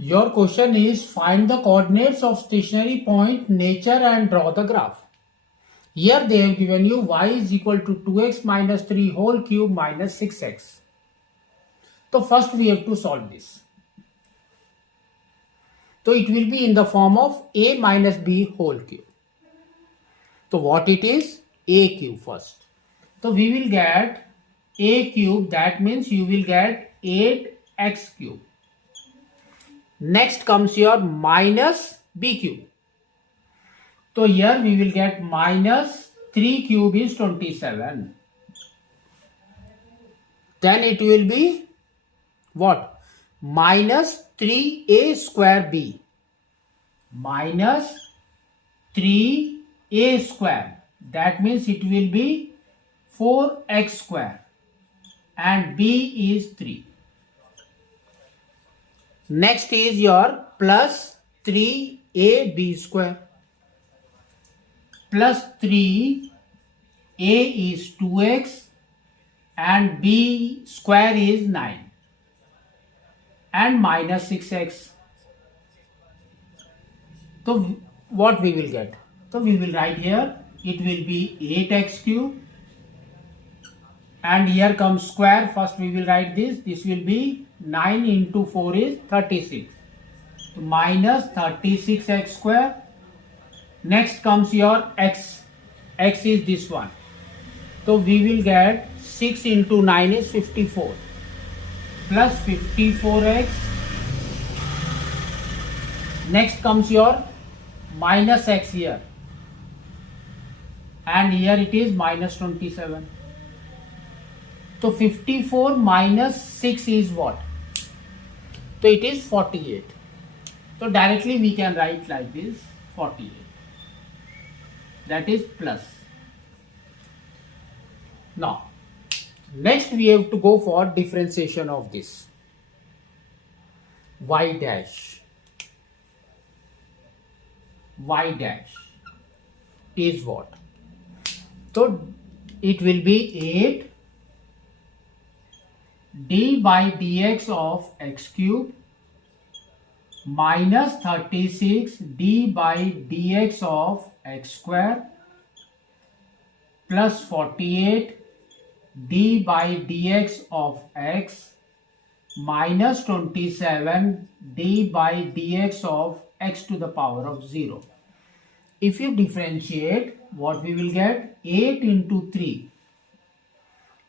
Your question is find the coordinates of stationary point, nature and draw the graph. Here they have given you y is equal to 2x minus 3 whole cube minus 6x. So first we have to solve this. So it will be in the form of a minus b whole cube. So what it is? A cube first. So we will get a cube, that means you will get 8x cube. Next comes your minus b cube. So here we will get minus 3 cube is 27. Then it will be what? Minus 3a square b. Minus 3a square. That means it will be 4x square. And b is 3. Next is your plus 3ab square. Plus 3a is 2x and b square is 9 and minus 6x. So what we will get? So we will write here, it will be 8x cube and here comes square. First we will write this will be 9 into 4 is 36. So minus 36x square. Next comes your x. X is this one. So we will get 6 into 9 is 54. Plus 54x. Next comes your minus x here. And here it is minus 27. So 54 minus 6 is what? So it is 48. So directly we can write like this 48. That is plus. Now, next we have to go for differentiation of this. Y dash. Y dash is what? So it will be 8 d by dx of x cube minus 36 d by dx of x square plus 48 d by dx of x minus 27 d by dx of x to the power of 0. If you differentiate, what we will get? 8 into 3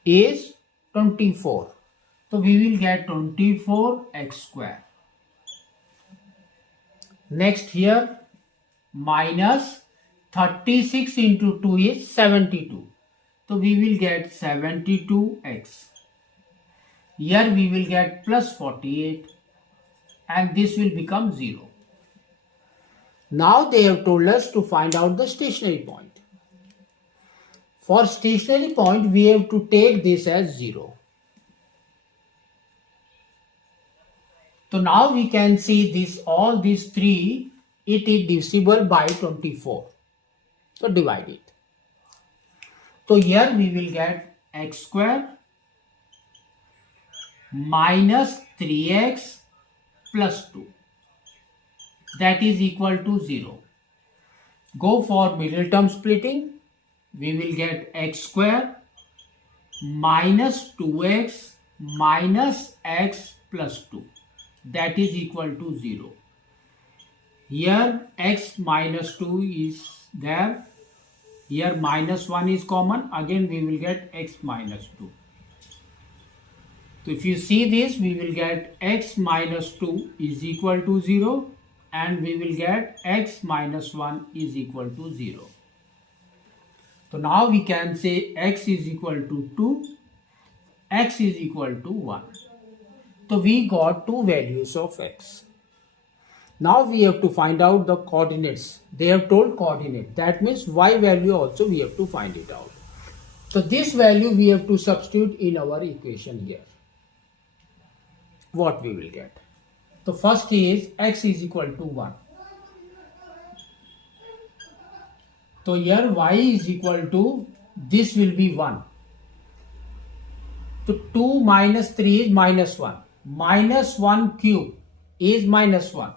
is 24. So we will get 24x square. Next here minus 36 into 2 is 72. So we will get 72x. Here we will get plus 48 and this will become 0. Now they have told us to find out the stationary point. For stationary point we have to take this as 0. So now we can see this, all these 3, it is divisible by 24. So divide it. So here we will get x square minus 3x plus 2. That is equal to 0. Go for middle term splitting. We will get x square minus 2x minus x plus 2. That is equal to 0. Here x minus 2 is there. Here minus 1 is common. Again we will get x minus 2. So if you see this, we will get x minus 2 is equal to 0 and we will get x minus 1 is equal to 0. So now we can say x is equal to 2, x is equal to 1. So we got two values of x. Now we have to find out the coordinates. They have told coordinate. That means y value also we have to find it out. So this value we have to substitute in our equation here. What we will get? So first is x is equal to 1. So here y is equal to, this will be 1. So 2 minus 3 is minus 1. Minus 1 cube is minus 1.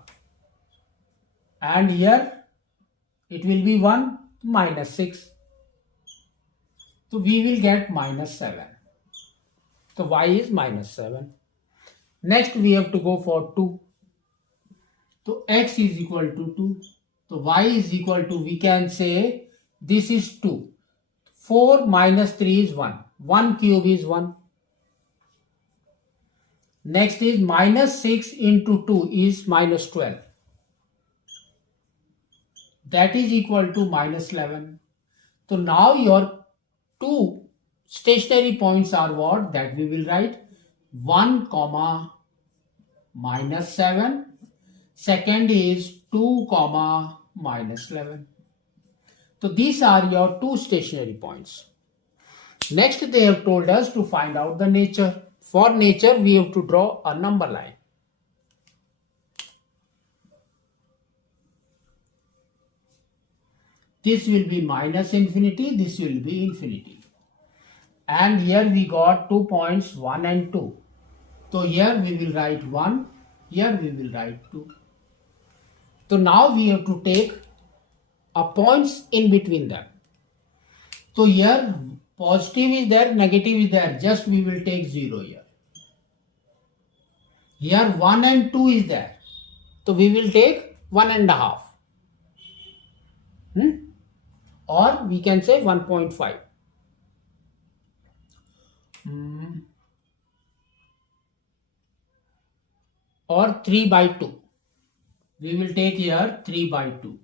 And here it will be 1 minus 6. So we will get minus 7. So y is minus 7. Next we have to go for 2. So x is equal to 2. So y is equal to, we can say this is 2. 4 minus 3 is 1. 1 cube is 1. Next is minus 6 into 2 is minus 12. That is equal to minus 11. So now your two stationary points are what? That we will write 1 comma minus 7. Second is 2 comma minus 11. So these are your two stationary points. Next they have told us to find out the nature. For nature we have to draw a number line. This will be minus infinity, this will be infinity. And here we got 2 points 1 and 2. So here we will write 1, here we will write 2. So now we have to take a points in between them. So here positive is there, negative is there, just we will take 0 here. Here 1 and 2 is there. So we will take 1.5. Or we can say 1.5. Or 3 by 2. We will take here 3 by 2.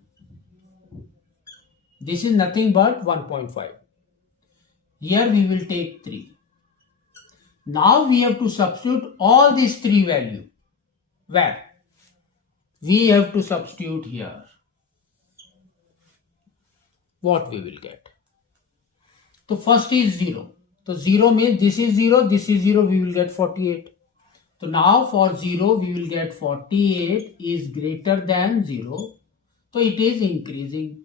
This is nothing but 1.5. Here we will take 3. Now we have to substitute all these 3 values. Where? We have to substitute here. What we will get? So first is 0. So 0 means this is 0, this is 0, we will get 48. So now for 0 we will get 48 is greater than 0. So it is increasing.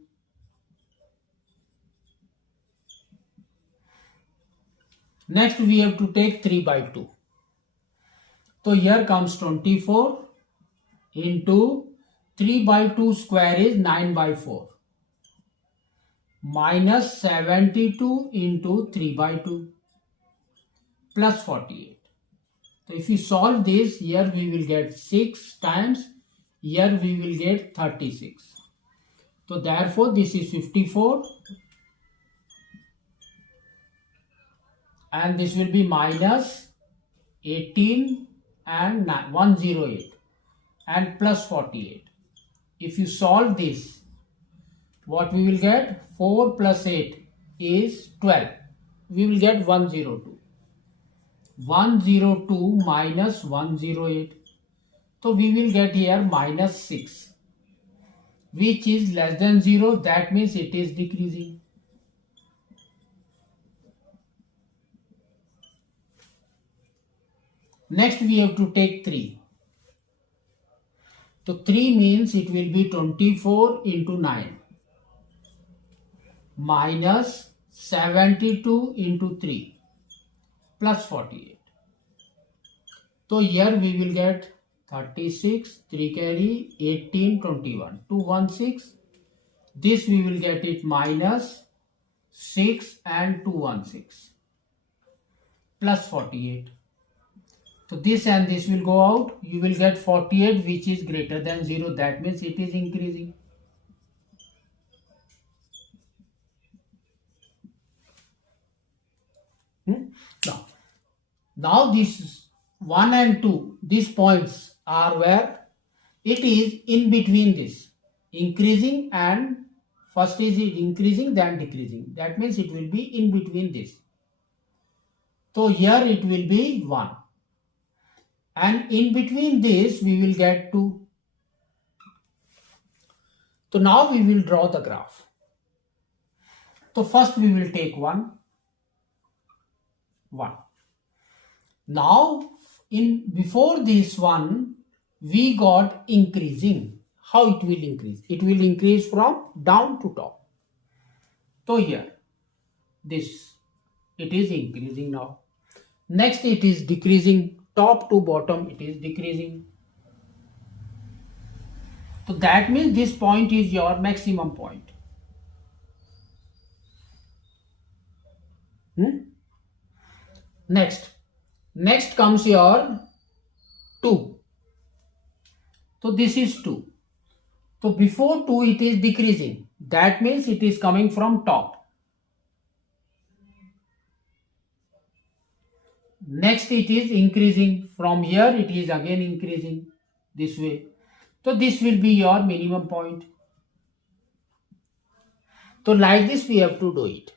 Next we have to take 3 by 2. So here comes 24 into 3 by 2 square is 9 by 4. Minus 72 into 3 by 2 plus 48. So if we solve this, here we will get 6 times, here we will get 36. So therefore this is 54 and this will be minus 18 and 108 and plus 48. If you solve this, what we will get? 4 plus 8 is 12. We will get 102. 102 minus 108. So we will get here minus 6, which is less than 0. That means it is decreasing. Next we have to take 3. So 3 means it will be 24 into 9 minus 72 into 3 plus 48. So here we will get 36, 3 carry, 18, 21, 216. This we will get it minus 6 and 216 plus 48. So this and this will go out. You will get 48 which is greater than 0. That means it is increasing. Now this 1 and 2, these points are where it is in between this. Increasing and first is increasing then decreasing. That means it will be in between this. So here it will be 1. And in between this we will get 2. So now we will draw the graph. So first we will take 1. Now before this one we got increasing. How it will increase? It will increase from down to top. So here this it is increasing now. Next it is decreasing, top to bottom it is decreasing. So that means this point is your maximum point. Next comes your 2. So this is 2. So before 2 it is decreasing. That means it is coming from top. Next it is increasing. From here it is again increasing this way. So this will be your minimum point. So like this we have to do it.